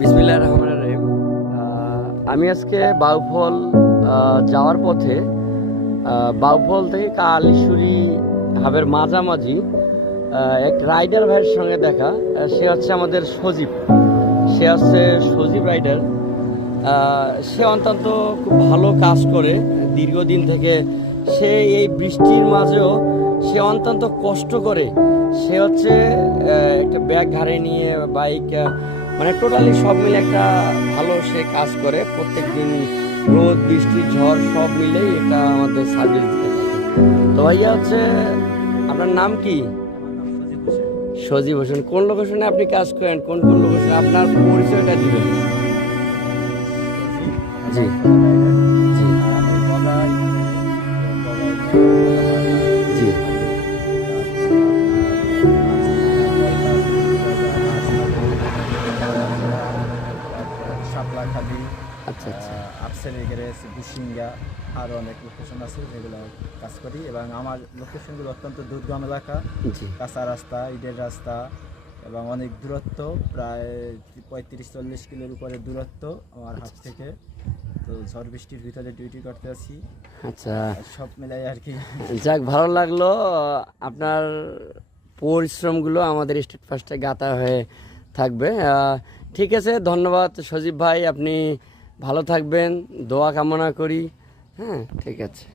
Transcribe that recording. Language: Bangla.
বিসমিল্লাহির রহমানির রহিম। আমি আজকে বাউফল যাওয়ার পথে বাউফল থেকে কালীশ্বরী হাবের মাঝামাঝি এক রাইডার ভাইয়ের সঙ্গে দেখা। সে হচ্ছে আমাদের সজীব রাইডার। সে অত্যন্ত খুব ভালো কাজ করে দীর্ঘদিন থেকে। সে এই বৃষ্টির মাঝেও সে অত্যন্ত কষ্ট করে। সে হচ্ছে একটা ব্যাগ ঘাড়ে নিয়ে বাইক, মানে টোটালি সব মিলে একটা ভালো সে কাজ করে। প্রত্যেক দিন রোদ বৃষ্টি ঝড় সব মিলেই এটা আমাদের সার্ভিস দিতে থাকে। তো ভাইয়া হচ্ছে আপনার নাম কি? সজীব হোসেন। কোন লোকেশনে আপনি কাজ করেন? কোন কোন লোকেশনে আপনার পরিচয়টা দিবেন? জি জি জি। সাপলাখালি, আচ্ছা আচ্ছা। আফসারি গ্যারেজ, বুসিঙ্গা, আরও অনেক লোকেশন আছে যেগুলো কাজ করি। এবং আমার লোকেশনগুলো অত্যন্ত দুর্গম এলাকা, জি কাঁচা রাস্তা, ইটের রাস্তা এবং অনেক দূরত্ব, প্রায় 35-40 কিলোর উপরে দূরত্ব আমার হাত থেকে। তো ঝড় বৃষ্টির ভিতরে ডিউটি করতে আছি, আচ্ছা। সব মিলাই আর কি। যাক, ভালো লাগলো। আপনার পরিশ্রমগুলো আমাদের স্টেট ফার্স্টে গাঁথা হয়ে থাকবে। ঠিক আছে, ধন্যবাদ সজীব ভাই। আপনি ভালো থাকবেন, দোয়া কামনা করি। হ্যাঁ, ঠিক আছে।